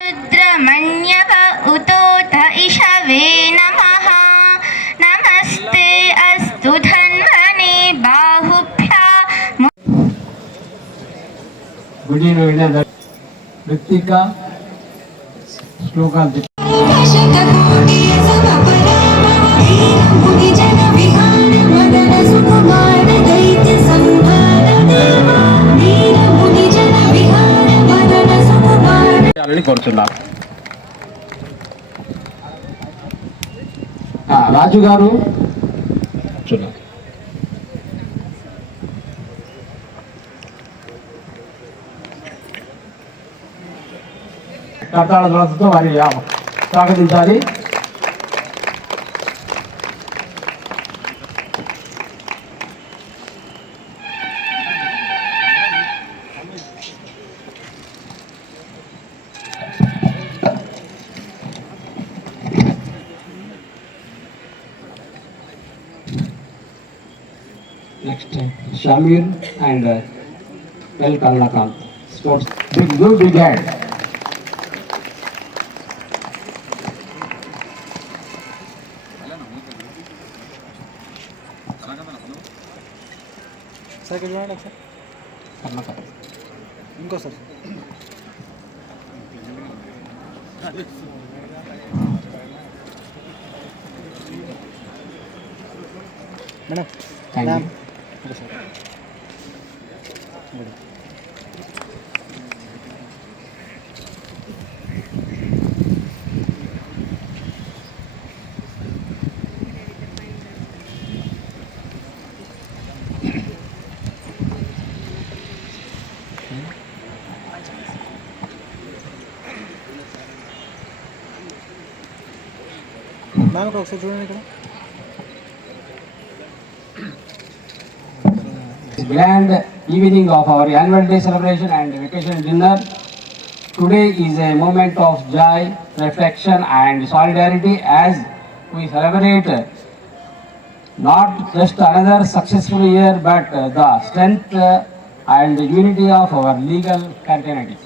रुद्रमण्यः उतोथ इषवे नमः। नमस्ते अस्तु धन्वने बाहुभ्याम्। ऋतिका श्लोकांत కోరుతున్నారు. రాజు గారు కర్తాళ ధ్వజంతో వారి స్వాగతించాలి. Next, Shamir and L. Karnakant. Sports. Big hand. Sir कितना है सर? Karnakant. इनको sir madam Thank you. Ma'am को अक्सर जुड़ने का Grand evening of our annual day celebration and vacation dinner. Today is a moment of joy, reflection and solidarity as we celebrate not just another successful year but the strength and unity of our legal fraternity.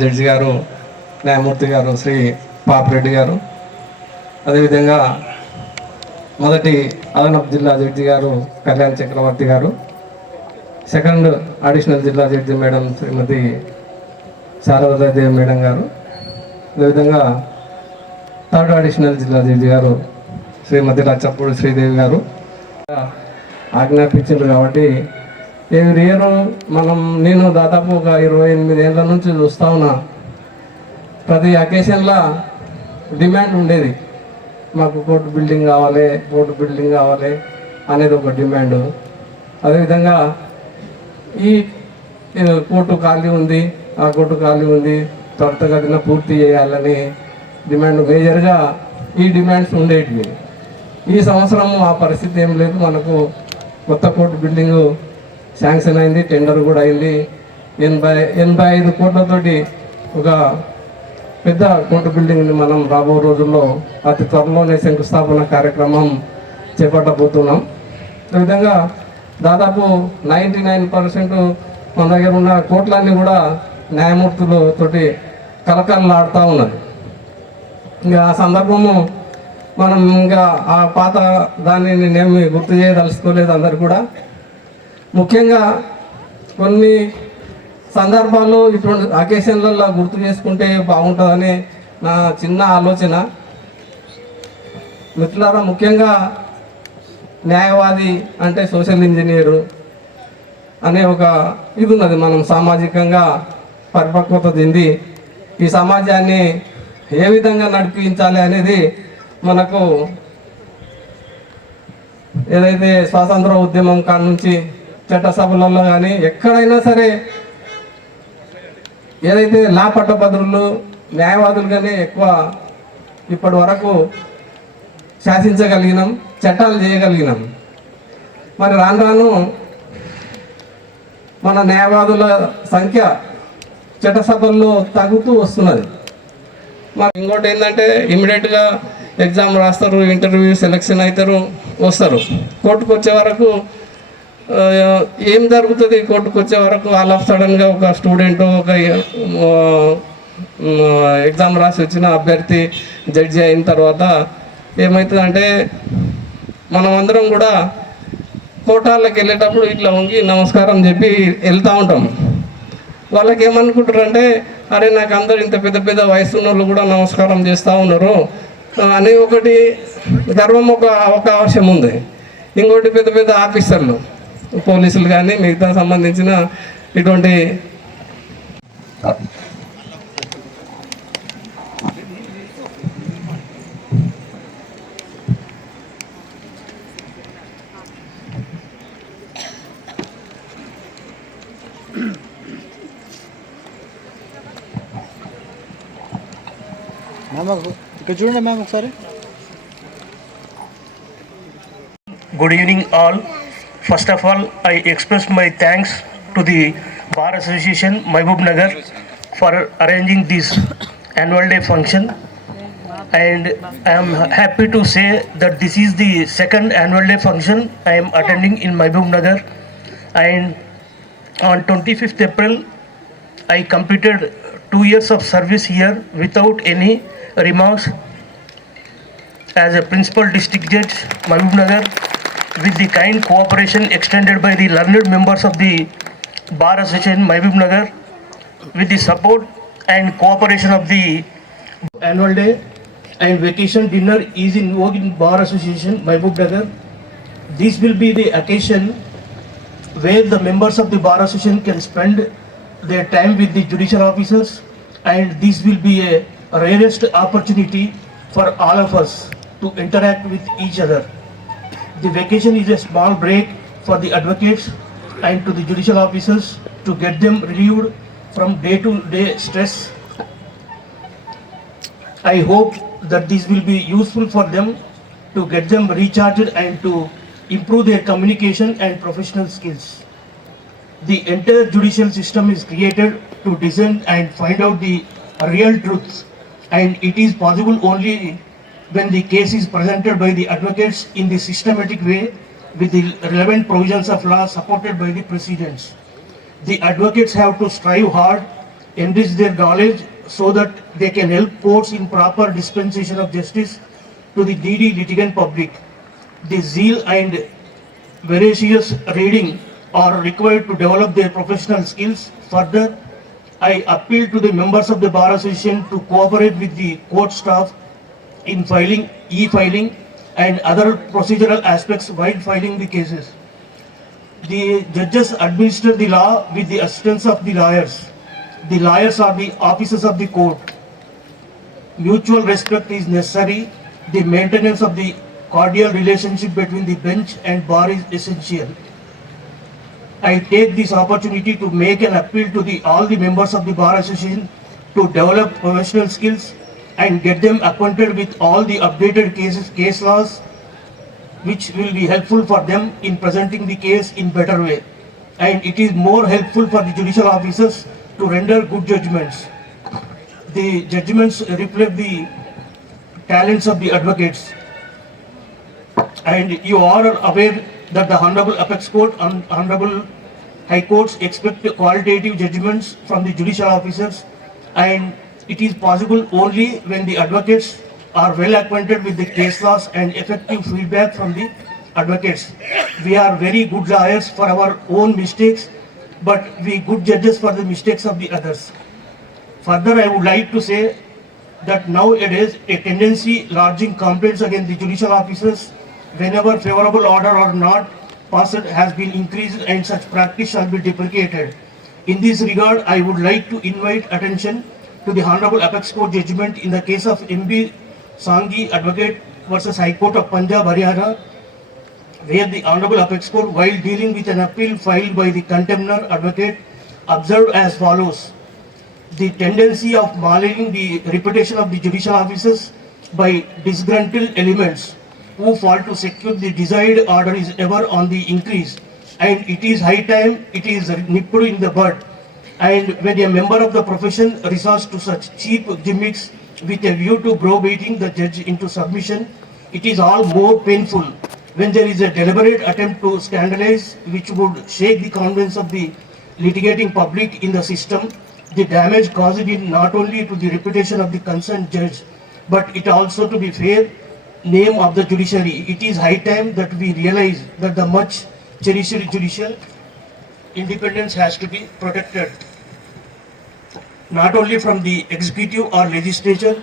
Judge గారు, న్యాయమూర్తి గారు శ్రీ పాపిరెడ్డి గారు, అదేవిధంగా మొదటి అదనపు జిల్లా judge గారు కళ్యాణ్ చక్రవర్తి గారు, సెకండ్ అడిషనల్ జిల్లా జడ్జి మేడం శ్రీమతి శారదాదేవి మేడం గారు, అదేవిధంగా థర్డ్ అడిషనల్ జిల్లా జడ్జి గారు శ్రీమతి రచ్చపూడి శ్రీదేవి గారు ఆజ్ఞాపించారు. కాబట్టి ఎవ్రీ ఇయర్ నేను దాదాపు ఒక 28 ఏళ్ళ నుంచి చూస్తా ఉన్నా. ప్రతి అకేషన్లో డిమాండ్ ఉండేది, మాకు కోర్టు బిల్డింగ్ కావాలి అనేది ఒక డిమాండ్. అదేవిధంగా ఈ కోర్టు ఖాళీ ఉంది, ఆ కోర్టు ఖాళీ ఉంది, త్వరితగతిన పూర్తి చేయాలని డిమాండ్ మేజర్గా ఈ డిమాండ్స్ ఉండేటివి. ఈ సంవత్సరము ఆ పరిస్థితి ఏం లేదు. మనకు కొత్త కోర్టు బిల్డింగు శాంక్షన్ అయింది, టెండర్ కూడా అయింది. 85 కోట్లతోటి ఒక పెద్ద కోర్టు బిల్డింగ్ని మనం రాబో రోజుల్లో అతి త్వరలోనే శంకుస్థాపన కార్యక్రమం చేపట్టబోతున్నాం. అదేవిధంగా దాదాపు 99% మన దగ్గర ఉన్న కోర్టులన్నీ కూడా న్యాయమూర్తులతోటి కలకలలాడుతూ ఉన్నది. ఇంకా ఆ సందర్భము మనం ఇంకా ఆ పాత దాన్ని నేనేమి గుర్తు చేయదలుచుకోలేదు. అందరు కూడా ముఖ్యంగా కొన్ని సందర్భాల్లో ఇటువంటి అకేషన్లలో గుర్తు చేసుకుంటే బాగుంటుందని నా చిన్న ఆలోచన. మిత్రులారా, ముఖ్యంగా న్యాయవాది అంటే సోషల్ ఇంజనీరు అనే ఒక ఇది ఉన్నది. మనం సామాజికంగా పరిపక్వత చెంది ఈ సమాజాన్ని ఏ విధంగా నడిపించాలి అనేది మనకు ఏదైతే స్వాతంత్ర ఉద్యమం కాడ నుంచి చట్టసభలలో కానీ ఎక్కడైనా సరే ఏదైతే లా పట్టభద్రులు న్యాయవాదులుగానే ఎక్కువ ఇప్పటి వరకు శాసించగలిగినాం, చట్టాలు చేయగలిగినాం. మరి రాను రాను మన న్యాయవాదుల సంఖ్య చట్టసభల్లో తగ్గుతూ వస్తున్నది. మరి ఇంకోటి ఏంటంటే ఇమీడియట్గా ఎగ్జామ్ రాస్తారు, ఇంటర్వ్యూ సెలెక్షన్ అవుతారు, వస్తారు. కోర్టుకు వచ్చే వరకు ఏం జరుగుతుంది? కోర్టుకు వచ్చే వరకు ఆల్ ఆఫ్ సడన్గా ఒక స్టూడెంట్, ఒక ఎగ్జామ్ రాసి వచ్చిన అభ్యర్థి జడ్జి అయిన తర్వాత ఏమవుతుందంటే మనం అందరం కూడా కోర్టాలకు వెళ్ళేటప్పుడు ఇట్లా వంగి నమస్కారం చెప్పి వెళ్తూ ఉంటాం. వాళ్ళకి ఏమనుకుంటారు అంటే, అరే నాకు అందరు ఇంత పెద్ద పెద్ద వయసు ఉన్న వాళ్ళు కూడా నమస్కారం చేస్తూ ఉన్నారు అని ఒకటి గర్వం ఒక అవకాశం ఉంది. ఇంకోటి పెద్ద పెద్ద ఆఫీసర్లు, పోలీసులు కానీ మిగతా సంబంధించిన ఇటువంటి మ్యామ్ ఇక్కడ చూడండి మ్యామ్ ఒకసారి. Good evening all. First of all, I express my thanks to the Bar Association Mahbub Nagar for arranging this annual day function, and I am happy to say that this is the second annual day function I am attending in Mahbub Nagar, and on 25th April I completed 2 years of service here without any remarks as a principal district judge Mahbub Nagar, with the kind cooperation extended by the learned members of the Bar Association Mahbub Nagar, with the support and cooperation of the annual day and vacation dinner is in vogue in Bar Association Mahbub Nagar. This will be the occasion where the members of the Bar Association can spend their time with the judicial officers, and this will be a rarest opportunity for all of us to interact with each other. The vacation is a small break for the advocates and to the judicial officers to get them relieved from day-to-day stress. I hope that this will be useful for them to get them recharged and to improve their communication and professional skills. The entire judicial system is created to discern and find out the real truth, and it is possible only when the case is presented by the advocates in the systematic way with the relevant provisions of law supported by the precedents. The advocates have to strive hard, enrich their knowledge so that they can help courts in proper dispensation of justice to the needy litigant public. The zeal and voracious reading are required to develop their professional skills. Further, I appeal to the members of the Bar Association to cooperate with the court staff in filing, e-filing and other procedural aspects while filing the cases. The judges administer the law with the assistance of the lawyers. The lawyers are the officers of the court. Mutual respect is necessary. The maintenance of the cordial relationship between the bench and bar is essential. I take this opportunity to make an appeal to all the members of the Bar Association to develop professional skills and get them acquainted with all the updated case laws, which will be helpful for them in presenting the case in better way. And it is more helpful for the judicial officers to render good judgments. The judgments reflect the talents of the advocates. And you are aware that the Honorable Apex Court and Honorable High Courts expect qualitative judgments from the judicial officers, and it is possible only when the advocates are well acquainted with the case laws and effective feedback from the advocates. We are very good lawyers for our own mistakes, but we good judges for the mistakes of the others. Further, I would like to say that nowadays a tendency lodging complaints against the judicial officers whenever favorable order or not passed has been increased, and such practice shall be deprecated. In this regard, I would like to invite attention to the Honorable Apex Court judgment in the case of MB Sanghi Advocate versus High Court of Punjab, Haryana, where the Honorable Apex Court, while dealing with an appeal filed by the contemner advocate, observed as follows: the tendency of maligning the reputation of the judicial officers by disgruntled elements who fail to secure the desired order is ever on the increase, and it is high time it is nipped in the bud. And when a member of the profession resorts to such cheap gimmicks with a view to browbeating the judge into submission, it is all more painful when there is a deliberate attempt to scandalize which would shake the confidence of the litigating public in the system. The damage caused in not only to the reputation of the concerned judge, but it also to the fair name of the judiciary. It is high time that we realize that the much cherished judicial independence has to be protected, not only from the executive or legislature,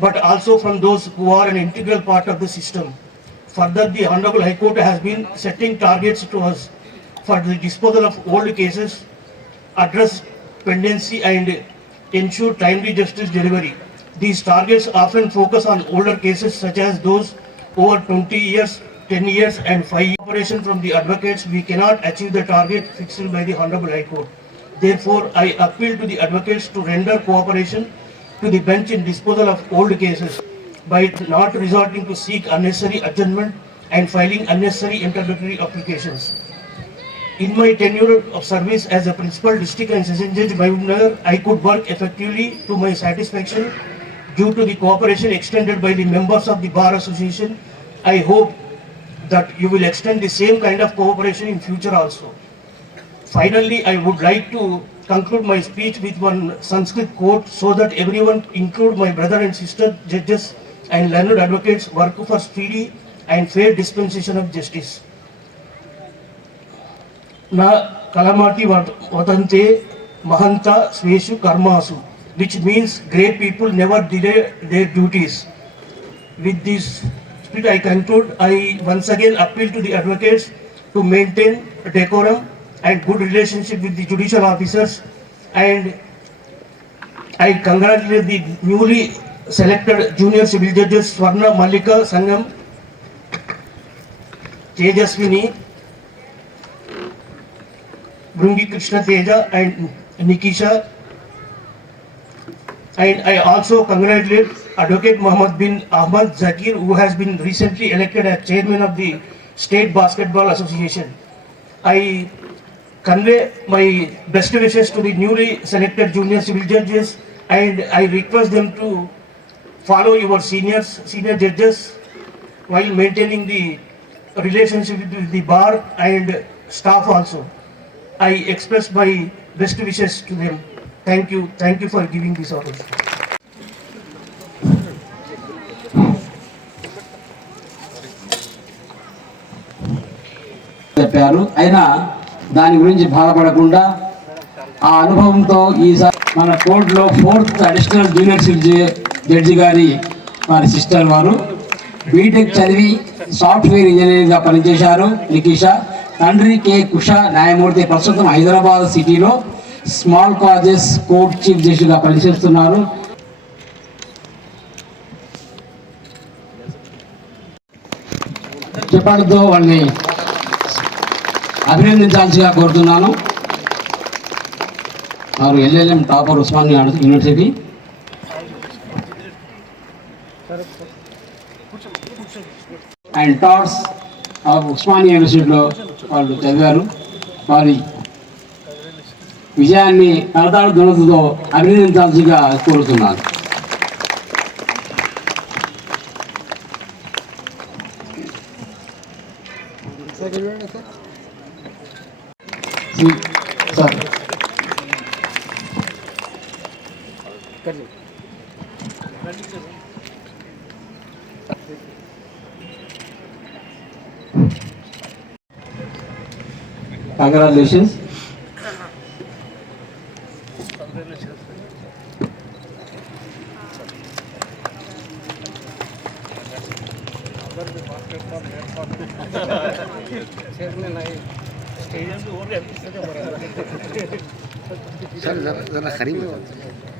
but also from those who are an integral part of the system. Further, the Honorable High Court has been setting targets to us for the disposal of old cases, address pendency and ensure timely justice delivery. These targets often focus on older cases such as those over 20 years, 10 years and 5 years. Cooperation from the advocates, we cannot achieve the target fixed by the Honorable High Court. Therefore, I appeal to the advocates to render cooperation to the bench in disposal of old cases by not resorting to seek unnecessary adjournment and filing unnecessary interlocutory applications. In my tenure of service as a principal district and session judge, I could work effectively to my satisfaction due to the cooperation extended by the members of the Bar Association. I hope that you will extend the same kind of cooperation in future also. Finally, I would like to conclude my speech with one Sanskrit quote so that everyone, include my brother and sister judges and learned advocates, work for speedy and fair dispensation of justice. Na kalamati vadante mahanta sveshu karmasu, which means great people never delay their duties. With this spirit I conclude. I once again appeal to the advocates to maintain decorum and good relationship with the judicial officers, and I congratulate the newly selected junior civil judges Swarna Mallika Sangam, Tejaswini, Brungi Krishna Teja and Nikisha. And I also congratulate Advocate Muhammad bin Ahmad Zakir, who has been recently elected as chairman of the State Basketball Association. I convey my best wishes to the newly selected junior civil judges, and I request them to follow your senior judges while maintaining the relationship with the bar and staff also. I express my best wishes to them. Thank you for giving this opportunity. చెప్పారు. అయినా దాని గురించి బాధపడకుండా ఆ అనుభవంతో ఈసారి మన కోర్టులో 4th additional junior civil judge గారి వారి సిస్టర్ వారు బీటెక్ చదివి సాఫ్ట్వేర్ ఇంజనీరింగ్గా పనిచేశారు. నికిషా తండ్రి కె కుష న్యాయమూర్తి, ప్రస్తుతం హైదరాబాద్ సిటీలో స్మాల్ కాజెస్ కోర్ట్ చీఫ్ జస్టిస్గా పనిచేస్తున్నారు. చెప్పడంతో వాళ్ళని అభినందించాల్సిగా కోరుతున్నాను. వారు LLM topper Osmania university. And tops Osmania యూనివర్సిటీలో వాళ్ళు చదివారు. వారి విజయాన్ని కరతాళ ధ్వనులతో అభినందించాల్సిగా కోరుతున్నాను. Sir congratulations. सर जरा खरीब हो जाता है।